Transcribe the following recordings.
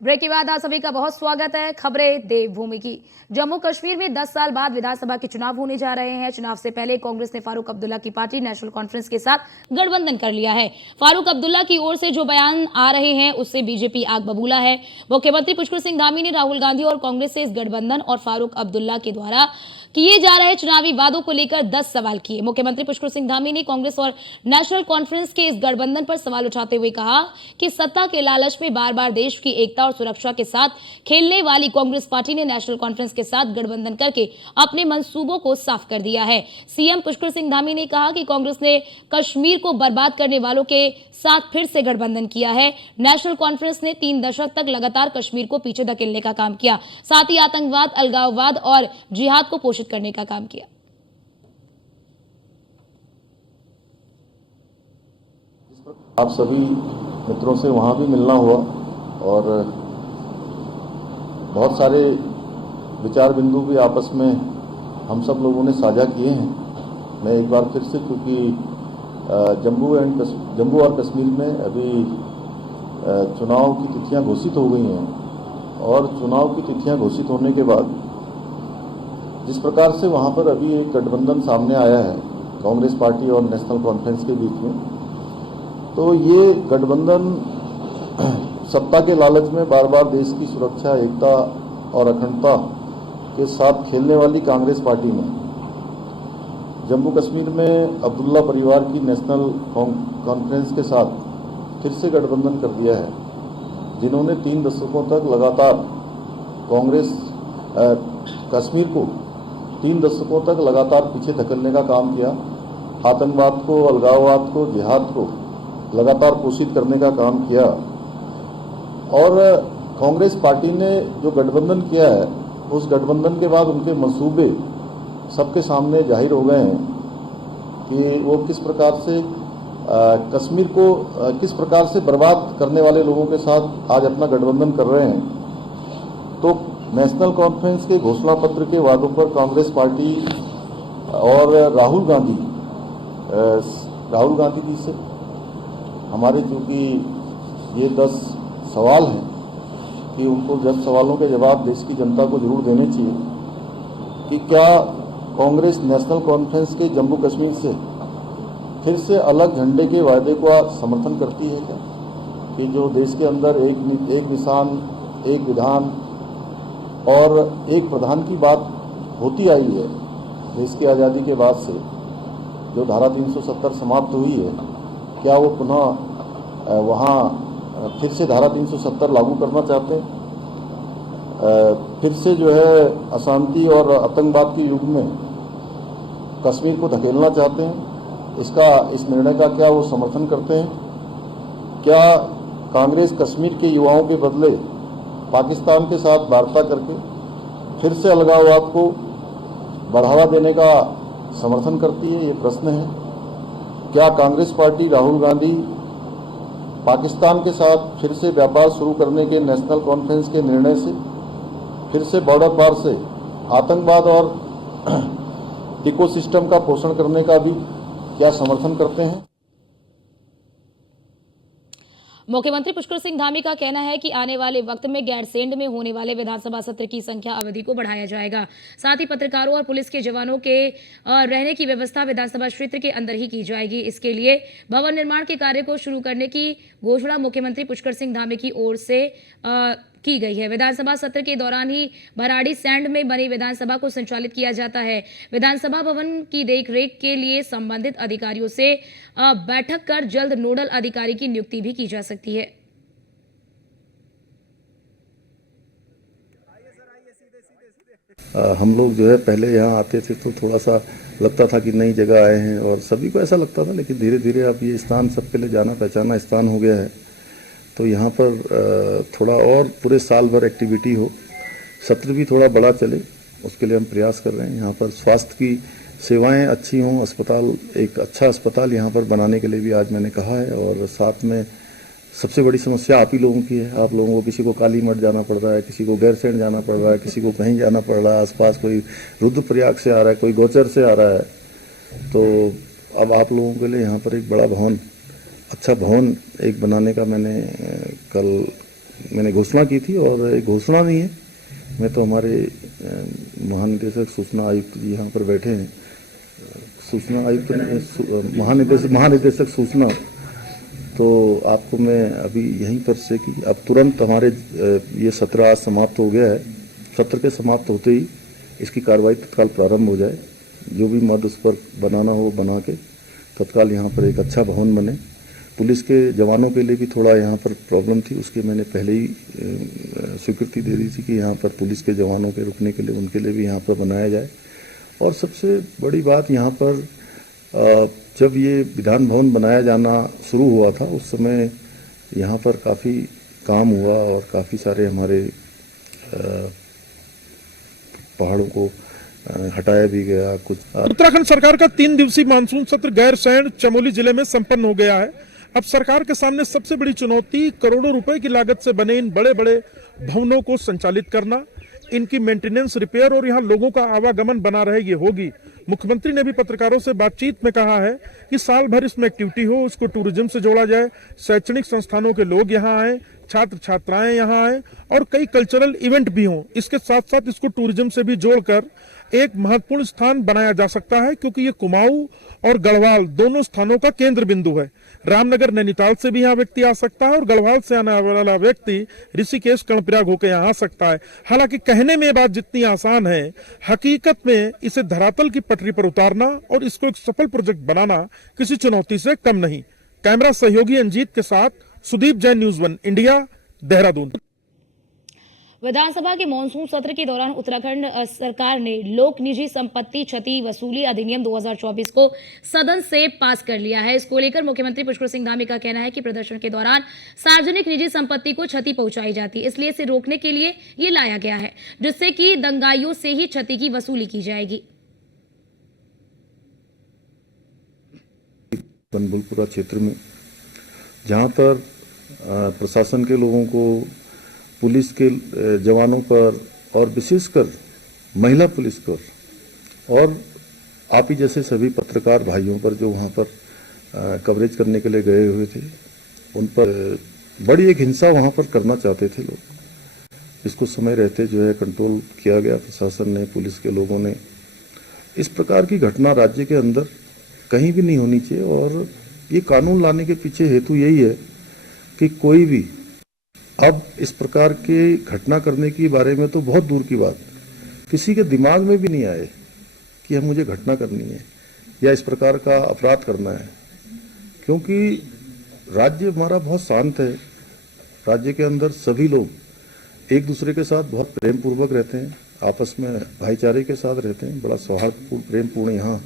Break के बाद आप सभी का बहुत स्वागत है। खबरें देवभूमि की। जम्मू कश्मीर में 10 साल बाद विधानसभा के चुनाव होने जा रहे हैं। चुनाव से पहले कांग्रेस ने फारूक अब्दुल्ला की पार्टी नेशनल कॉन्फ्रेंस के साथ गठबंधन कर लिया है। फारूक अब्दुल्ला की ओर से जो बयान आ रहे हैं उससे बीजेपी आग बबूला है। मुख्यमंत्री पुष्कर सिंह धामी ने राहुल गांधी और कांग्रेस से इस गठबंधन और फारूक अब्दुल्ला के द्वारा किए जा रहे चुनावी वादों को लेकर 10 सवाल किए। मुख्यमंत्री पुष्कर सिंह धामी ने कांग्रेस और नेशनल कॉन्फ्रेंस के इस गठबंधन पर सवाल उठाते हुए कहा कि सत्ता के लालच में बार बार देश की एकता और सुरक्षा के साथ खेलने वाली कांग्रेस पार्टी ने नेशनल कॉन्फ्रेंस के साथ गठबंधन करके अपने मंसूबों को साफ कर दिया है। सीएम पुष्कर सिंह धामी ने कहा कि कांग्रेस ने कश्मीर को बर्बाद करने वालों के साथ फिर से गठबंधन किया है। नेशनल कॉन्फ्रेंस ने 3 दशक तक लगातार कश्मीर को पीछे धकेलने का काम किया, साथ ही आतंकवाद, अलगाववाद और जिहाद को पोषित करने का काम किया। आप सभी मित्रों से वहाँ भी मिलना हुआ और बहुत सारे विचार बिंदु भी आपस में हम सब लोगों ने साझा किए हैं। मैं एक बार फिर से, क्योंकि जम्मू और कश्मीर में अभी चुनाव की तिथियां घोषित हो गई हैं और चुनाव की तिथियां घोषित होने के बाद जिस प्रकार से वहाँ पर अभी एक गठबंधन सामने आया है कांग्रेस पार्टी और नेशनल कॉन्फ्रेंस के बीच में, तो ये गठबंधन सत्ता के लालच में बार बार देश की सुरक्षा, एकता और अखंडता के साथ खेलने वाली कांग्रेस पार्टी ने जम्मू कश्मीर में अब्दुल्ला परिवार की नेशनल कॉन्फ्रेंस के साथ फिर से गठबंधन कर दिया है, जिन्होंने 3 दशकों तक लगातार कांग्रेस कश्मीर को 3 दशकों तक लगातार पीछे धकेलने का काम किया। आतंकवाद को, अलगाववाद को, जिहाद को लगातार पोषित करने का काम किया और कांग्रेस पार्टी ने जो गठबंधन किया है उस गठबंधन के बाद उनके मंसूबे सबके सामने जाहिर हो गए हैं कि वो किस प्रकार से कश्मीर को किस प्रकार से बर्बाद करने वाले लोगों के साथ आज अपना गठबंधन कर रहे हैं। तो नेशनल कॉन्फ्रेंस के घोषणा पत्र के वादों पर कांग्रेस पार्टी और राहुल गांधी जी से हमारे, चूँकि ये 10 सवाल हैं कि उनको 10 सवालों के जवाब देश की जनता को जरूर देने चाहिए कि क्या कांग्रेस नेशनल कॉन्फ्रेंस के जम्मू कश्मीर से फिर से अलग झंडे के वायदे को समर्थन करती है क्या, कि जो देश के अंदर एक निशान, एक विधान और एक प्रधान की बात होती आई है देश की आज़ादी के बाद से, जो धारा 370 समाप्त हुई है, क्या वो पुनः वहाँ फिर से धारा 370 लागू करना चाहते हैं? फिर से जो है अशांति और आतंकवाद के युग में कश्मीर को धकेलना चाहते हैं? इस निर्णय का क्या वो समर्थन करते हैं? क्या कांग्रेस कश्मीर के युवाओं के बदले पाकिस्तान के साथ वार्ता करके फिर से अलगाववाद को बढ़ावा देने का समर्थन करती है? ये प्रश्न है। क्या कांग्रेस पार्टी, राहुल गांधी पाकिस्तान के साथ फिर से व्यापार शुरू करने के नेशनल कॉन्फ्रेंस के निर्णय से फिर से बॉर्डर पार से आतंकवाद और इकोसिस्टम का पोषण करने का भी क्या समर्थन करते हैं? मुख्यमंत्री पुष्कर सिंह धामी का कहना है कि आने वाले वक्त में गैरसैंण में होने वाले विधानसभा सत्र की संख्या अवधि को बढ़ाया जाएगा। साथ ही पत्रकारों और पुलिस के जवानों के रहने की व्यवस्था विधानसभा क्षेत्र के अंदर ही की जाएगी। इसके लिए भवन निर्माण के कार्य को शुरू करने की घोषणा मुख्यमंत्री पुष्कर सिंह धामी की ओर से की गई है। विधानसभा सत्र के दौरान ही भराड़ी सैंड में बनी विधानसभा को संचालित किया जाता है। विधानसभा भवन की देखरेख के लिए संबंधित अधिकारियों से बैठक कर जल्द नोडल अधिकारी की नियुक्ति भी की जा सकती है। हम लोग जो है पहले यहाँ आते थे तो थोड़ा सा लगता था कि नई जगह आए हैं और सभी को ऐसा लगता था, लेकिन धीरे धीरे अब ये स्थान सबके लिए जाना पहचाना स्थान हो गया है। तो यहाँ पर थोड़ा और पूरे साल भर एक्टिविटी हो, सत्र भी थोड़ा बड़ा चले, उसके लिए हम प्रयास कर रहे हैं। यहाँ पर स्वास्थ्य की सेवाएं अच्छी हों, अस्पताल, एक अच्छा अस्पताल यहाँ पर बनाने के लिए भी आज मैंने कहा है। और साथ में सबसे बड़ी समस्या आप ही लोगों की है। आप लोगों को, किसी को कालीमठ जाना पड़ रहा है, किसी को गैरसैंण जाना पड़ रहा है, किसी को कहीं जाना पड़ रहा है, आसपास कोई रुद्रप्रयाग से आ रहा है, कोई गोचर से आ रहा है। तो अब आप लोगों के लिए यहाँ पर एक बड़ा भवन, अच्छा भवन एक बनाने का मैंने कल मैंने घोषणा की थी, और एक घोषणा नहीं है, मैं तो हमारे महानिदेशक सूचना आयुक्त जी यहाँ पर बैठे हैं, सूचना आयुक्त महानिदेशक सूचना, तो आपको मैं अभी यहीं पर से कि अब तुरंत हमारे ये सत्र आज समाप्त हो गया है, सत्र के समाप्त होते ही इसकी कार्रवाई तत्काल प्रारंभ हो जाए, जो भी मद उस पर बनाना हो बना के तत्काल यहाँ पर एक अच्छा भवन बने। पुलिस के जवानों के लिए भी थोड़ा यहाँ पर प्रॉब्लम थी, उसके मैंने पहले ही स्वीकृति दे दी थी कि यहाँ पर पुलिस के जवानों के रुकने के लिए उनके लिए भी यहाँ पर बनाया जाए। और सबसे बड़ी बात यहाँ पर जब ये विधान भवन बनाया जाना शुरू हुआ था उस समय यहाँ पर काफ़ी काम हुआ और काफ़ी सारे हमारे पहाड़ों को हटाया भी गया। कुछ उत्तराखंड सरकार का 3 दिवसीय मानसून सत्र गैरसैंण चमोली जिले में संपन्न हो गया है। अब सरकार के सामने सबसे बड़ी चुनौती करोड़ों रुपए की लागत से बने इन बड़े बड़े भवनों को संचालित करना, इनकी मेंटेनेंस, रिपेयर और यहाँ लोगों का आवागमन बना रहे ये होगी। मुख्यमंत्री ने भी पत्रकारों से बातचीत में कहा है कि साल भर इसमें एक्टिविटी हो, उसको टूरिज्म से जोड़ा जाए, शैक्षणिक संस्थानों के लोग यहाँ आए, छात्र छात्राएं यहाँ आए और कई कल्चरल इवेंट भी हों। इसके साथ साथ इसको टूरिज्म से भी जोड़कर एक महत्वपूर्ण स्थान बनाया जा सकता है, क्योंकि ये कुमाऊं और गढ़वाल दोनों स्थानों का केंद्र बिंदु है। रामनगर नैनीताल से भी यहाँ व्यक्ति आ सकता है और गढ़वाल से आने वाला व्यक्ति ऋषिकेश कर्णप्रयाग होकर यहाँ आ सकता है। हालांकि कहने में ये बात जितनी आसान है, हकीकत में इसे धरातल की पटरी पर उतारना और इसको एक सफल प्रोजेक्ट बनाना किसी चुनौती से कम नहीं। कैमरा सहयोगी अंजीत के साथ सुदीप जैन, न्यूज़ 1 इंडिया, देहरादून। विधानसभा के मॉनसून सत्र के दौरान उत्तराखंड सरकार ने लोक निजी संपत्ति क्षति वसूली अधिनियम 2024 को सदन से पास कर लिया है। इसको लेकर मुख्यमंत्री पुष्कर सिंह धामी का कहना है कि प्रदर्शन के दौरान सार्वजनिक निजी संपत्ति को क्षति पहुंचाई जाती है, इसलिए इसे रोकने के लिए ये लाया गया है, जिससे कि दंगाइयों से ही क्षति की वसूली की जाएगी। बनबुलपुरा क्षेत्र में जहाँ पर प्रशासन के लोगों को, पुलिस के जवानों पर और विशेषकर महिला पुलिस पर और आप ही जैसे सभी पत्रकार भाइयों पर जो वहाँ पर कवरेज करने के लिए गए हुए थे, उन पर बड़ी एक हिंसा वहाँ पर करना चाहते थे लोग। इसको समय रहते जो है कंट्रोल किया गया, प्रशासन ने, पुलिस के लोगों ने। इस प्रकार की घटना राज्य के अंदर कहीं भी नहीं होनी चाहिए और ये कानून लाने के पीछे हेतु यही है कि कोई भी अब इस प्रकार के घटना करने के बारे में तो बहुत दूर की बात, किसी के दिमाग में भी नहीं आए कि हम मुझे घटना करनी है या इस प्रकार का अपराध करना है, क्योंकि राज्य हमारा बहुत शांत है। राज्य के अंदर सभी लोग एक दूसरे के साथ बहुत प्रेम पूर्वक रहते हैं, आपस में भाईचारे के साथ रहते हैं, बड़ा सौहार्दपूर्ण प्रेमपूर्ण यहाँ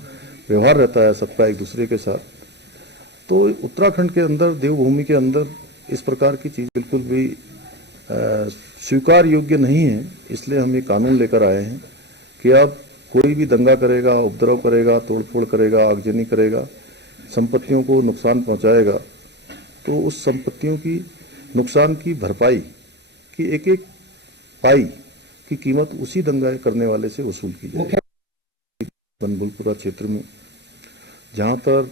व्यवहार रहता है सबका एक दूसरे के साथ। तो उत्तराखंड के अंदर, देवभूमि के अंदर इस प्रकार की चीज़ बिल्कुल भी स्वीकार योग्य नहीं है। इसलिए हम ये कानून लेकर आए हैं कि अब कोई भी दंगा करेगा, उपद्रव करेगा, तोड़फोड़ करेगा, आगजनी करेगा, संपत्तियों को नुकसान पहुंचाएगा, तो उस संपत्तियों की नुकसान की भरपाई की एक एक पाई की कीमत उसी दंगा करने वाले से वसूल की जाए। बनबुलपुरा क्षेत्र में जहाँ पर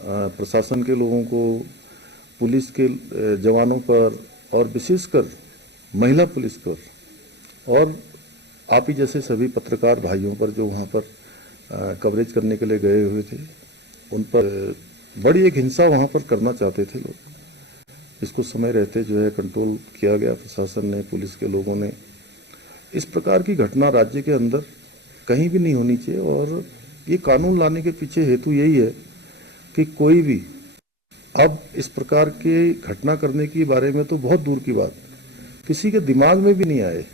प्रशासन के लोगों को, पुलिस के जवानों पर और विशेषकर महिला पुलिस पर और आप ही जैसे सभी पत्रकार भाइयों पर जो वहाँ पर कवरेज करने के लिए गए हुए थे, उन पर बड़ी एक हिंसा वहाँ पर करना चाहते थे लोग। इसको समय रहते जो है कंट्रोल किया गया, प्रशासन ने, पुलिस के लोगों ने। इस प्रकार की घटना राज्य के अंदर कहीं भी नहीं होनी चाहिए और ये कानून लाने के पीछे हेतु यही है कि कोई भी अब इस प्रकार के घटना करने के बारे में तो बहुत दूर की बात, किसी के दिमाग में भी नहीं आए